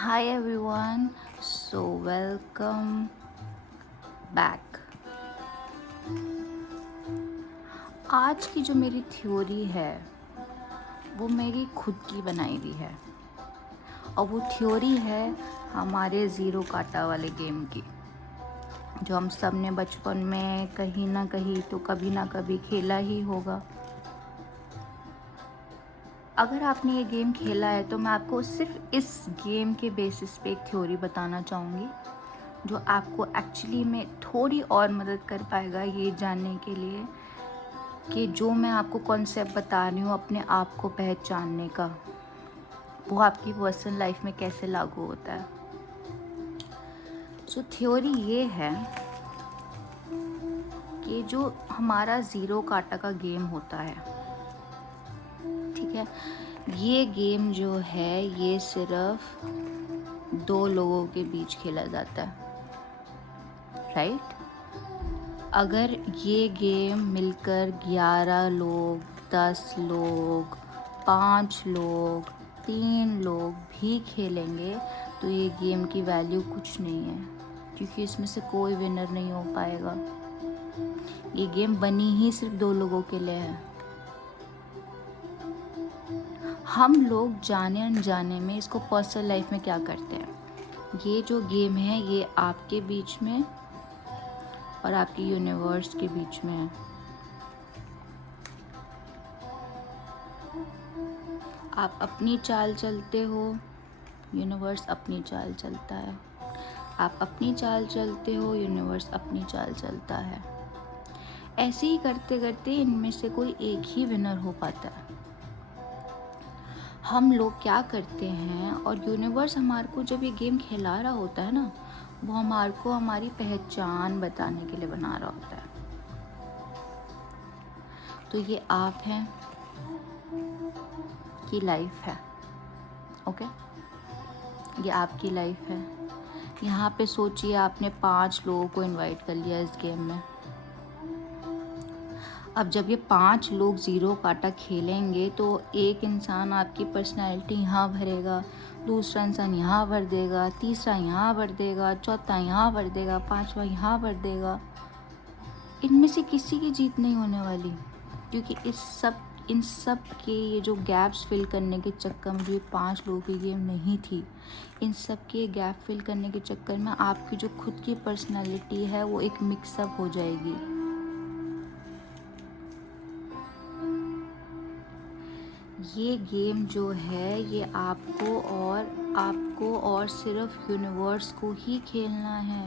Hi everyone, so welcome back. आज की जो मेरी थ्योरी है वो मेरी खुद की बनाई हुई है और वो थ्योरी है हमारे ज़ीरो काटा वाले गेम की, जो हम सब ने बचपन में कहीं ना कहीं तो कभी ना कभी खेला ही होगा। अगर आपने ये गेम खेला है तो मैं आपको सिर्फ इस गेम के बेसिस पे एक थ्योरी बताना चाहूँगी जो आपको एक्चुअली में थोड़ी और मदद कर पाएगा ये जानने के लिए कि जो मैं आपको कॉन्सेप्ट बता रही हूँ अपने आप को पहचानने का, वो आपकी पर्सनल लाइफ में कैसे लागू होता है। सो थ्योरी ये है कि जो हमारा ज़ीरो काटा का गेम होता है, ठीक है, ये गेम जो है ये सिर्फ दो लोगों के बीच खेला जाता है, राइट। अगर ये गेम मिलकर 11 लोग, 10 लोग, 5 लोग, 3 लोग भी खेलेंगे तो ये गेम की वैल्यू कुछ नहीं है, क्योंकि इसमें से कोई विनर नहीं हो पाएगा। ये गेम बनी ही सिर्फ दो लोगों के लिए है। हम लोग जाने अनजाने में इसको पर्सनल लाइफ में क्या करते हैं, ये जो गेम है ये आपके बीच में और आपकी यूनिवर्स के बीच में है। आप अपनी चाल चलते हो, यूनिवर्स अपनी चाल चलता है। आप अपनी चाल चलते हो, यूनिवर्स अपनी चाल चलता है। ऐसे ही करते करते इनमें से कोई एक ही विनर हो पाता है। हम लोग क्या करते हैं, और यूनिवर्स हमारे को जब ये गेम खिला रहा होता है ना, वो हमारे को हमारी पहचान बताने के लिए बना रहा होता है। तो ये आप हैं की लाइफ है, ओके, ये आपकी लाइफ है। यहाँ पे सोचिए आपने 5 लोगों को इनवाइट कर लिया इस गेम में। अब जब ये 5 लोग ज़ीरो काटा खेलेंगे तो एक इंसान आपकी पर्सनैलिटी यहाँ भरेगा, दूसरा इंसान यहाँ भर देगा, तीसरा यहाँ भर देगा, चौथा यहाँ भर देगा, पांचवा यहाँ भर देगा। इनमें से किसी की जीत नहीं होने वाली, क्योंकि इन सब के ये जो गैप्स फिल करने के चक्कर में, जो ये 5 लोगों की गेम नहीं थी, इन सब के गैप फिल करने के चक्कर में आपकी जो खुद की पर्सनैलिटी है वो एक मिक्सअप हो जाएगी। ये गेम जो है ये आपको और सिर्फ यूनिवर्स को ही खेलना है।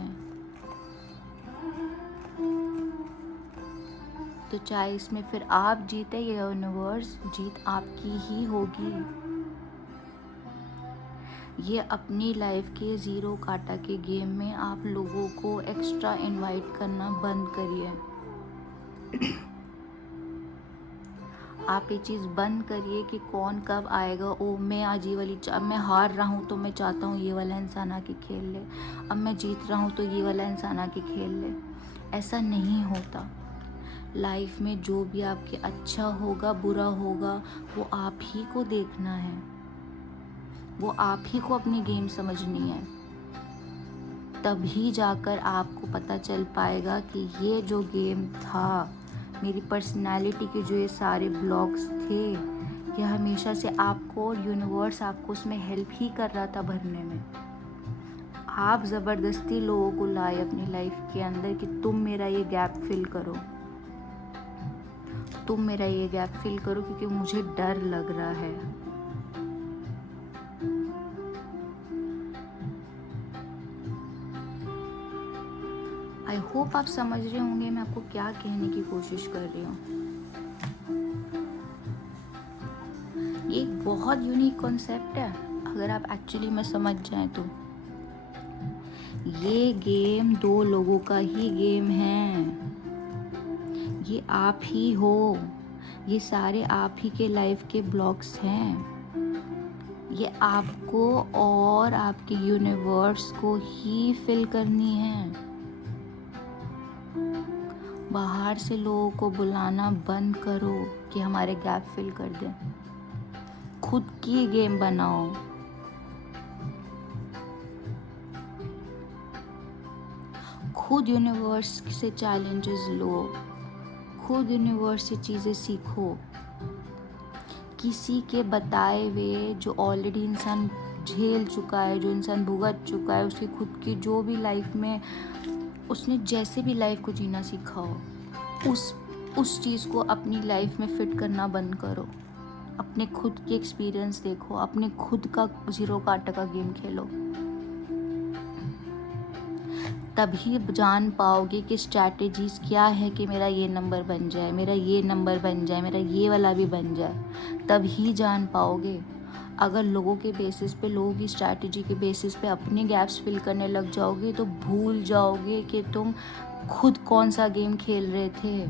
तो चाहे इसमें फिर आप जीते या यूनिवर्स, जीत आपकी ही होगी। ये अपनी लाइफ के ज़ीरो काटा के गेम में आप लोगों को एक्स्ट्रा इनवाइट करना बंद करिए। आप ये चीज़ बंद करिए कि कौन कब आएगा, ओ मैं आज ये वाली अब मैं हार रहा हूँ तो मैं चाहता हूँ ये वाला इंसान आके खेल ले, अब मैं जीत रहा हूँ तो ये वाला इंसान आके खेल ले। ऐसा नहीं होता। लाइफ में जो भी आपके अच्छा होगा बुरा होगा वो आप ही को देखना है, वो आप ही को अपनी गेम समझनी है। तभी जाकर आपको पता चल पाएगा कि ये जो गेम था, मेरी पर्सनालिटी के जो ये सारे ब्लॉक्स थे, ये हमेशा से आपको और यूनिवर्स आपको उसमें हेल्प ही कर रहा था भरने में। आप ज़बरदस्ती लोगों को लाए अपनी लाइफ के अंदर कि तुम मेरा ये गैप फिल करो, तुम मेरा ये गैप फिल करो क्योंकि मुझे डर लग रहा है। आई होप आप समझ रहे होंगे मैं आपको क्या कहने की कोशिश कर रही हूँ। ये एक बहुत यूनिक कॉन्सेप्ट है अगर आप एक्चुअली में समझ जाएं तो। ये गेम दो लोगों का ही गेम है। ये आप ही हो, ये सारे आप ही के लाइफ के ब्लॉक्स हैं। ये आपको और आपके यूनिवर्स को ही फिल करनी है। बाहर से लोगों को बुलाना बंद करो कि हमारे गैप फिल कर दें। खुद की गेम बनाओ। खुद यूनिवर्स से चैलेंजेस लो, खुद यूनिवर्स से चीज़ें सीखो। किसी के बताए हुए जो ऑलरेडी इंसान झेल चुका है, जो इंसान भुगत चुका है, उसकी खुद की जो भी लाइफ में उसने जैसे भी लाइफ को जीना सीखा हो, उस चीज़ को अपनी लाइफ में फिट करना बंद करो। अपने खुद के एक्सपीरियंस देखो, अपने खुद का 0 का 8 का गेम खेलो। तभी जान पाओगे कि स्ट्रैटेजीज क्या है कि मेरा ये नंबर बन जाए, मेरा ये नंबर बन जाए, मेरा ये वाला भी बन जाए। तभी जान पाओगे। अगर लोगों के बेसिस पे, लोगों की स्ट्रैटेजी के बेसिस पे अपने गैप्स फिल करने लग जाओगे तो भूल जाओगे कि तुम खुद कौन सा गेम खेल रहे थे।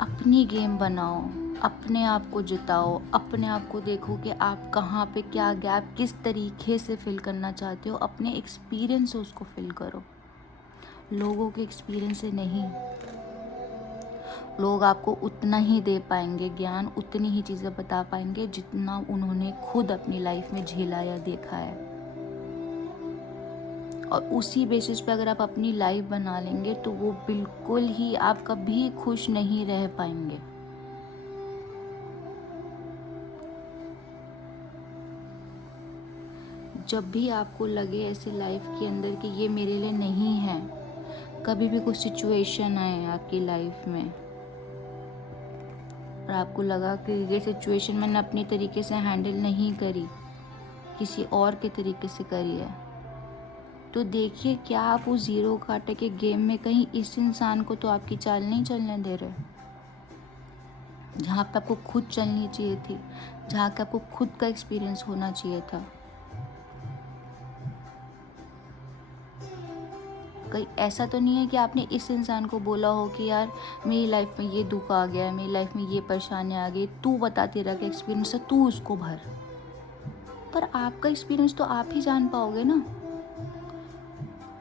अपनी गेम बनाओ, अपने आप को जिताओ, अपने आप को देखो कि आप कहाँ पे क्या गैप किस तरीके से फिल करना चाहते हो। अपने एक्सपीरियंस से उसको फिल करो, लोगों के एक्सपीरियंस से नहीं। लोग आपको उतना ही दे पाएंगे ज्ञान, उतनी ही चीज़ें बता पाएंगे जितना उन्होंने खुद अपनी लाइफ में झेला या देखा है। और उसी बेसिस पे अगर आप अपनी लाइफ बना लेंगे तो वो बिल्कुल ही, आप कभी खुश नहीं रह पाएंगे। जब भी आपको लगे ऐसे लाइफ के अंदर कि ये मेरे लिए नहीं है, कभी भी कुछ सिचुएशन आए आपकी लाइफ में और आपको लगा कि ये सिचुएशन मैंने अपने तरीके से हैंडल नहीं करी, किसी और के तरीके से करी है, तो देखिए क्या आप उस 0 का 8 के गेम में कहीं इस इंसान को तो आपकी चाल नहीं चलने दे रहे, जहाँ पे आपको खुद चलनी चाहिए थी, जहाँ पे आपको खुद का एक्सपीरियंस होना चाहिए था। कहीं ऐसा तो नहीं है कि आपने इस इंसान को बोला हो कि यार मेरी लाइफ में ये दुख आ गया है, मेरी लाइफ में ये परेशानी आ गई, तू बता तेरा क्या एक्सपीरियंस है, तू उसको भर। पर आपका एक्सपीरियंस तो आप ही जान पाओगे ना।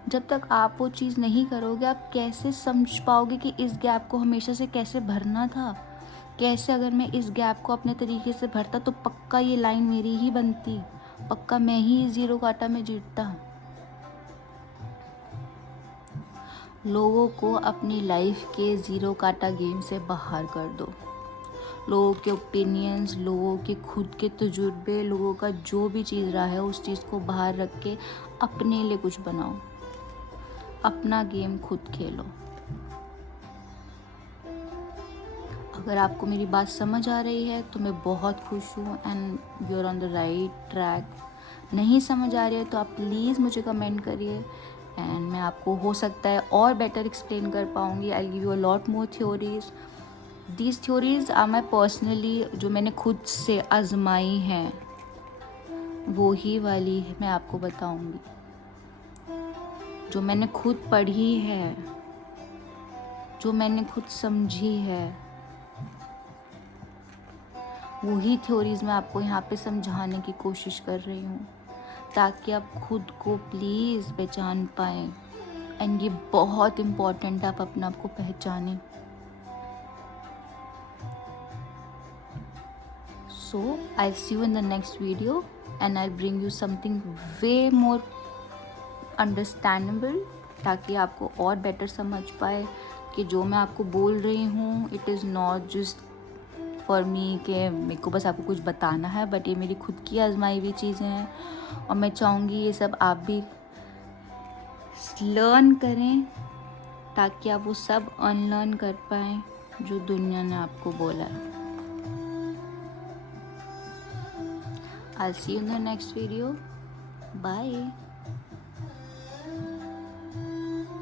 जब तक आप वो चीज़ नहीं करोगे, आप कैसे समझ पाओगे कि इस गैप को हमेशा से कैसे भरना था। कैसे अगर मैं इस गैप को अपने तरीके से भरता तो पक्का ये लाइन मेरी ही बनती, पक्का मैं ही 0 का 8 में जीतता। लोगों को अपनी लाइफ के 0 का 8 गेम से बाहर कर दो। लोगों के ओपिनियंस, लोगों के खुद के तजुर्बे, लोगों का जो भी चीज़ रहा है उस चीज़ को बाहर रख के अपने लिए कुछ बनाओ, अपना गेम खुद खेलो। अगर आपको मेरी बात समझ आ रही है तो मैं बहुत खुश हूँ and you are on the right track. नहीं समझ आ रही है तो आप प्लीज़ मुझे कमेंट करिए एंड मैं आपको हो सकता है और बेटर एक्सप्लेन कर पाऊँगी। I give you a lot more theories. These theories are my personally, जो मैंने खुद से आजमाई हैं वो ही वाली मैं आपको बताऊँगी। जो मैंने खुद पढ़ी है, जो मैंने खुद समझी है, वही थ्योरीज मैं आपको यहाँ पे समझाने की कोशिश कर रही हूँ, ताकि आप खुद को प्लीज़ पहचान पाएँ। एंड ये बहुत इम्पॉर्टेंट है, आप अपने आप को पहचानें। So I see you in the next video and I bring you something way more understandable, ताकि आपको और बेटर समझ पाए कि जो मैं आपको बोल रही हूँ it is not just for me कि मेरे को बस आपको कुछ बताना है, बट ये मेरी खुद की आजमाई हुई चीज़ें हैं और मैं चाहूँगी ये सब आप भी लर्न करें ताकि आप वो सब अनलर्न कर पाएँ जो दुनिया ने आपको बोला है। I'll see you in the next video. Bye.